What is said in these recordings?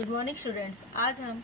Good morning students. आज हम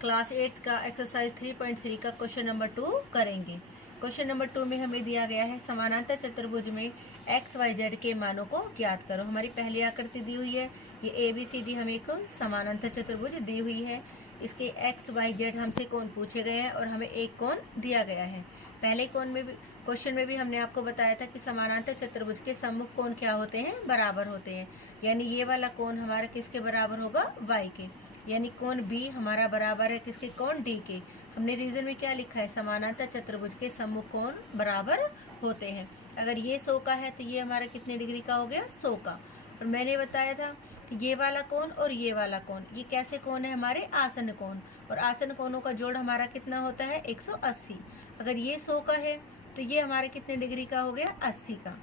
class 8 का एक्सरसाइज 3.3 का क्वेश्चन नंबर 2 करेंगे। क्वेश्चन नंबर 2 में हमें दिया गया है समानांतर चतुर्भुज में एक्स वाई जेड के मानों को ज्ञात करो। हमारी पहली आकृति दी हुई है, ये ABCD हमें एक समानांतर चतुर्भुज दी हुई है। इसके एक्स वाई जेड हमसे कोण पूछे गए हैं और हमें एक कोण दिया गया है। पहले कोण में भी क्वेश्चन में भी हमने आपको बताया था कि समानांतर चतुर्भुज के सम्मुख कोण क्या होते हैं, बराबर होते हैं। यानी ये वाला कोण हमारा किसके बराबर होगा, y के। यानी कोण B हमारा बराबर है किसके, कोण D के। हमने रीजन में क्या लिखा है, समानांतर चतुर्भुज के सम्मुख कोण बराबर होते हैं। अगर ये 100 का है तो ये हमारा कितने डिग्री का हो गया, 100 का। और मैंने बताया था कि ये वाला कोण और ये वाला कोण ये कैसे कोण है, हमारे आसन कोण। और आसन कोणों का जोड़ हमारा कितना होता है, 180। अगर ये 100 का है तो ये हमारे कितने डिग्री का हो गया, 80 का।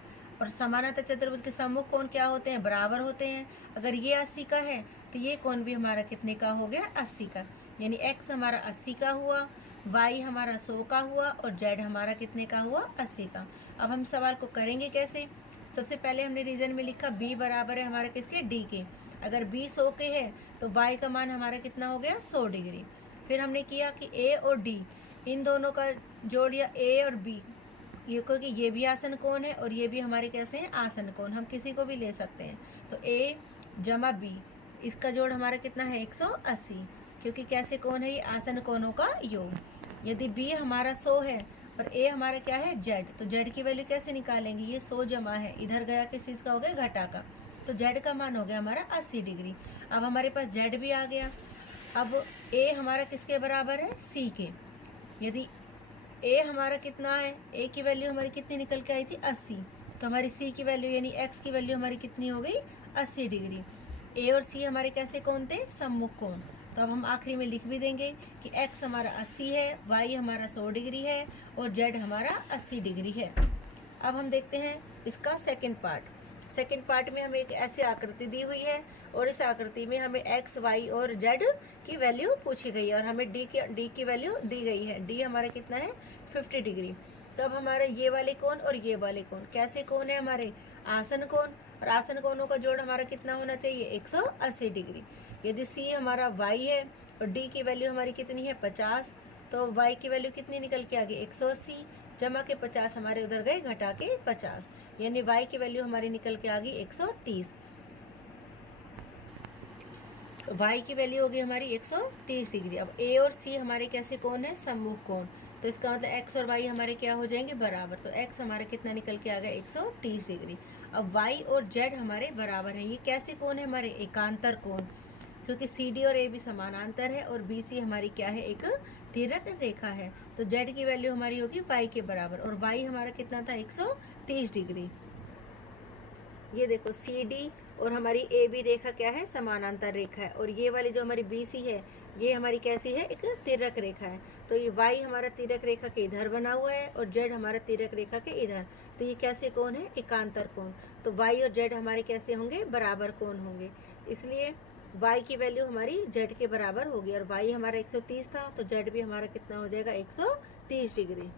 और समानांतर चतुर्भुज के सम्मुख कोण क्या होते हैं, बराबर होते हैं। अगर ये 80 का है तो ये कोण भी हमारा कितने का हो गया, 80 का। यानी x हमारा 80 का हुआ, y हमारा 100 का हुआ और z हमारा कितने का हुआ, 80 का। अब हम सवाल को करेंगे कैसे। सबसे पहले हमने रीजन में लिखा b बराबर है हमारे किसके, d के। अगर b 100 के है तो y का मान हमारा कितना हो गया, 100 डिग्री। फिर हमने किया कि a और d इन दोनों का जोड़ या a और b, ये क्योंकि ये भी आसन कोण है और ये भी हमारे कैसे हैं, आसन कोण। हम किसी को भी ले सकते हैं। तो a जमा b इसका जोड़ हमारा कितना है, 180, क्योंकि कैसे कोण है, ये आसन कोणों का योग। यदि b हमारा 100 है और a हमारा क्या है, z, तो z की वैल्यू कैसे निकालेंगे, ये 100 जमा है, इधर गया किस चीज का हो गया, घटा का। तो z का मान हो गया हमारा 80 डिग्री। अब हमारे पास z भी आ गया। अब a हमारा किसके बराबर है, c के। यदि a हमारा कितना है, a की वैल्यू हमारी कितनी निकल के आई थी, 80। तो हमारी c की वैल्यू यानी x की वैल्यू हमारी कितनी हो गई, 80 डिग्री। a और c हमारे कैसे कोण थे, सम्मुख कोण। तो अब हम आखिरी में लिख भी देंगे कि x हमारा 80 है, y हमारा 100 डिग्री है और z हमारा 80 डिग्री है। अब हम देखते हैं इसका सेकेंड पार्ट। सेकेंड पार्ट में हमें एक ऐसी आकृति दी हुई है और इस आकृति में हमें x, y और z की वैल्यू पूछी गई है और हमें d की वैल्यू दी गई है। d हमारा कितना है, 50 डिग्री। तो अब हमारे ये वाले कोण और ये वाले कोण कैसे कोण है, हमारे आसन कोण। और आसन कोणों का जोड़ हमारा कितना होना चाहिए, 180 डिग्री। यदि c हमारा y है और d की वैल्यू हमारी कितनी है, 50, तो y की वैल्यू कितनी निकल के आ गई, 180 जमा के 50 हमारे उधर गए, घटा के 50, यानी y की वैल्यू हमारी निकल के आ गई 130। तो y की वैल्यू होगी हमारी 130 डिग्री। अब a और c हमारे कैसे कोण है, सम्मुख कोण। तो इसका मतलब x और y हमारे क्या हो जाएंगे, बराबर। तो x हमारा कितना निकल के आ गया, 130 डिग्री। अब y और z हमारे बराबर है। ये कैसे कोण है, हमारे एकांतर कोण, क्योंकि CD और AB समानांतर है और BC हमारी क्या है, एक तिर्यक रेखा है। तो z की वैल्यू हमारी होगी y के बराबर और y हमारा कितना था, 130 डिग्री। ये देखो CD और हमारी AB रेखा क्या है, समानांतर रेखा है। और ये वाली जो हमारी BC है ये हमारी कैसी है, एक तिर्यक रेखा है। तो ये y हमारा तिर्यक रेखा के इधर बना हुआ है और z हमारा तिर्यक रेखा के इधर। तो ये कैसे कोण है, एकांतर कोण। तो y और z हमारे कैसे होंगे, बराबर कोण होंगे। इसलिए y की वैल्यू हमारी z के बराबर होगी और y हमारा 130 था तो z भी हमारा कितना हो जाएगा, 130 डिग्री।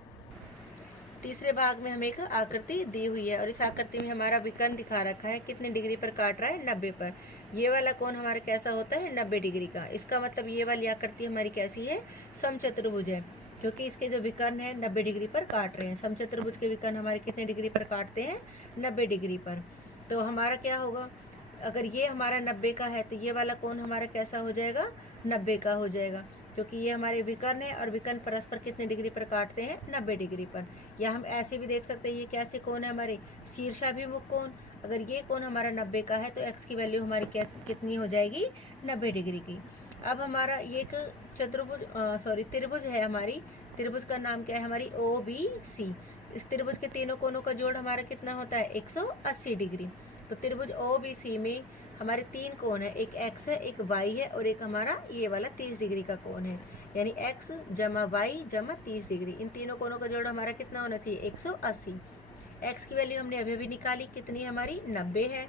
तीसरे भाग में हमें एक आकृति दी हुई है और इस आकृति में हमारा विकर्ण दिखा रखा है, कितने डिग्री पर काट रहा है, 90 पर। ये वाला कोण हमारा कैसा होता है, 90 डिग्री का। इसका मतलब ये वाली आकृति हमारी कैसी है, समचतुर्भुज है, क्योंकि इसके जो विकर्ण है 90 डिग्री पर काट रहे हैं। समचतुर्भुज के विकर्ण हमारे कितने डिग्री पर काटते हैं, 90 डिग्री पर। तो हमारा क्या होगा, अगर ये हमारा 90 का है तो ये वाला कोण हमारा कैसा हो जाएगा, 90 का हो जाएगा, क्योंकि ये हमारे विकर्ण है और विकर्ण परस्पर कितने डिग्री पर काटते हैं, 90 डिग्री पर। या हम ऐसे भी देख सकते हैं, ये कैसे कोण है, हमारे शीर्षाभिमुख कोण। अगर ये कोण हमारा 90 का है तो x की वैल्यू हमारी कितनी हो जाएगी, 90 डिग्री की। अब हमारा ये एक त्रिभुज है हमारी। त्रिभुज का नाम क्या है, हमारी OBC। इस त्रिभुज के तीनों कोणों का जोड़ हमारा कितना होता है, 180 डिग्री। तो त्रिभुज OBC में हमारे 3 कोण है, एक x है, एक y है और एक हमारा ये वाला 30 डिग्री का कोण है। यानी x जमा y जमा 30 डिग्री, इन तीनों कोणों का जोड़ हमारा कितना होना चाहिए, 180। x की वैल्यू हमने अभी भी निकाली, कितनी हमारी, 90 है।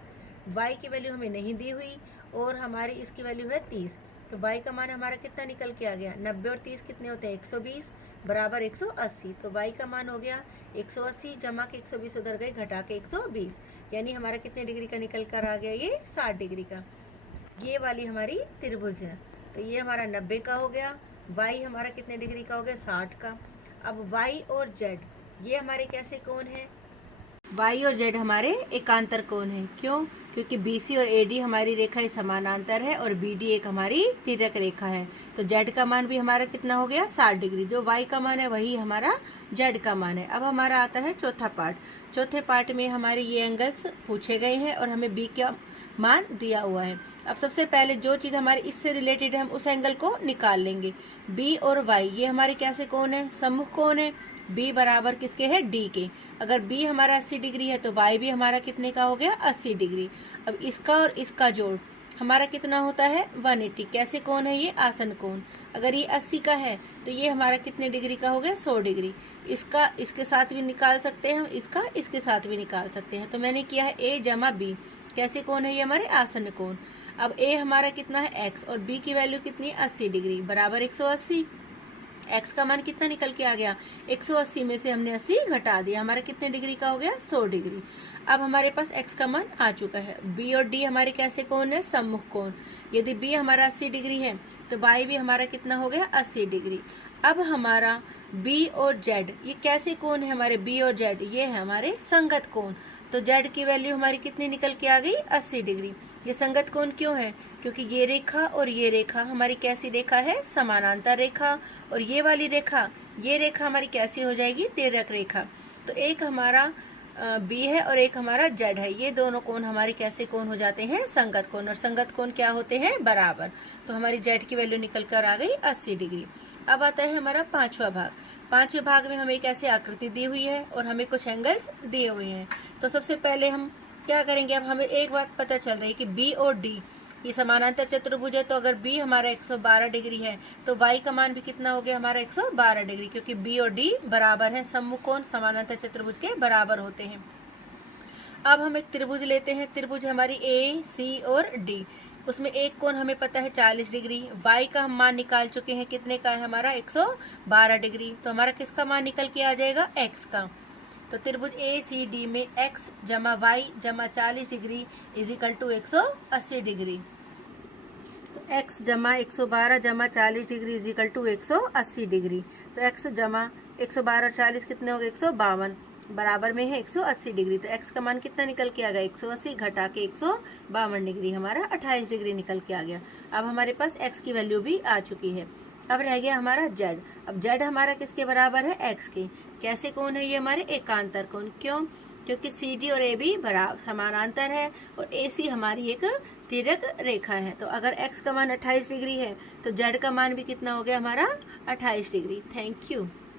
y की वैल्यू हमें नहीं दी हुई और हमारी इसकी वैल्यू है 30। तो y का मान हमारा कितना निकल के आ गया, 90 और 30 कितने होते हैं, 120 बराबर 180। तो y का मान हो गया 180 जमा के 120 उधर गए, घटा के 120, यानी हमारा कितने डिग्री का निकल कर आ गया, ये 60 डिग्री का। ये वाली हमारी त्रिभुज है। तो ये हमारा 90 का हो गया। वाई हमारा कितने डिग्री का हो गया? 60 का। अब वाई और जेड ये हमारे कैसे कोण है? वाई और जेड हमारे एकांतर कोण है। क्यों? क्योंकि बीसी और एडी हमारी रेखा समानांतर है और बीडी एक हमारी तिर्यक रेखा है। तो जेड का मान भी हमारा कितना हो गया? 60 डिग्री। जो वाई का मान है वही हमारा जेड का मान है। अब हमारा आता है चौथा पार्ट। चौथे पार्ट में हमारे ये एंगल्स पूछे गए हैं और हमें बी का मान दिया हुआ है। अब सबसे पहले जो चीज हमारे इससे रिलेटेड है हम उस एंगल को निकाल लेंगे। बी और वाई ये हमारे कैसे कोण है? सम्मुख कोण है। बी बराबर किसके है? डी के। अगर बी हमारा 80 डिग्री है तो वाई भी हमारा कितने का हो गया? 80 डिग्री। अब इसका और इसका जोड़ हमारा कितना होता है? 180। कैसे कोण है ये? आसन कोण। अगर ये 80 का है तो ये हमारा कितने डिग्री का हो गया? 100 डिग्री। इसका इसके साथ भी निकाल सकते हैं हम, इसका इसके साथ भी निकाल सकते हैं। तो मैंने किया है ए जमा बी। कैसे कोण है ये? हमारे आसन कोण। अब ए हमारा कितना है? x और b की वैल्यू कितनी है? 80 डिग्री बराबर 180। x का मान कितना निकल के आ गया? 180 में से हमने 80 घटा दिया, हमारा कितने डिग्री का हो गया? 100 डिग्री। अब हमारे पास x का मान आ चुका है। b और d हमारे कैसे कोण है? सम्मुख कोण। यदि b हमारा 80 डिग्री है तो y भी हमारा कितना हो गया? 80 डिग्री। अब हमारा b और z ये कैसे कोण है? हमारे b और z ये है हमारे संगत कोण। तो z की वैल्यू हमारी कितनी निकल के आ गई? 80 डिग्री। ये संगत कोण क्यों है? क्योंकि ये रेखा और ये रेखा हमारी कैसी रेखा है? समानांतर रेखा। और ये वाली रेखा, ये रेखा हमारी कैसी हो जाएगी? तिर्यक रेखा। तो एक हमारा बी है और एक हमारा जेड है। ये दोनों कोण हमारे कैसे कोण हो जाते हैं? संगत कोण। और संगत कोण क्या होते हैं? बराबर। तो हमारी जेड की वैल्यू निकल कर आ गई 80 डिग्री। अब आता है हमारा पांचवा भाग। पांचवें भाग में हमें एक ऐसी आकृति दी हुई है और हमें कुछ एंगल्स दिए हुए हैं। तो सबसे पहले हम क्या करेंगे? अब हमें एक बात पता चल रही है कि बी और डी ये समानांतर चतुर्भुज है। तो अगर बी हमारा 112 डिग्री है तो वाई का मान भी कितना हो गया? हमारा 112 डिग्री, क्योंकि बी और डी बराबर है। सम्मुख कोण समानांतर चतुर्भुज के बराबर होते हैं। अब हम एक त्रिभुज लेते हैं। त्रिभुज हमारी ए, सी और डी। उसमें एक कोण हमें पता है 40 डिग्री। वाई का हम मान निकाल चुके हैं, कितने का है? हमारा 112 डिग्री। तो हमारा किसका मान निकल के आ जाएगा? एक्स का। तो त्रिभुज ए सी डी में x जमा वाई जमा 40 degree is equal to 180 degree. तो x जमा 112 जमा 40 degree is equal to 180 degree. तो x जमा 112 और 40 कितने हो गए? 152 बराबर में है 180 डिग्री। तो x का मान कितना निकल के आ गया? 180 घटा के 152 डिग्री, हमारा 28 डिग्री निकल के आ गया। अब हमारे पास x की वैल्यू भी आ चुकी है। अब रह गया हमारा z। अब z हमारा किसके बराबर है? x के। कैसे कोण है ये? हमारे एकांतर कोण। क्यों? क्योंकि CD और AB बराबर समानांतर है और AC हमारी एक तिर्यक रेखा है। तो अगर x का मान 28 डिग्री है तो z का मान भी कितना हो गया? हमारा 28 डिग्री। Thank you.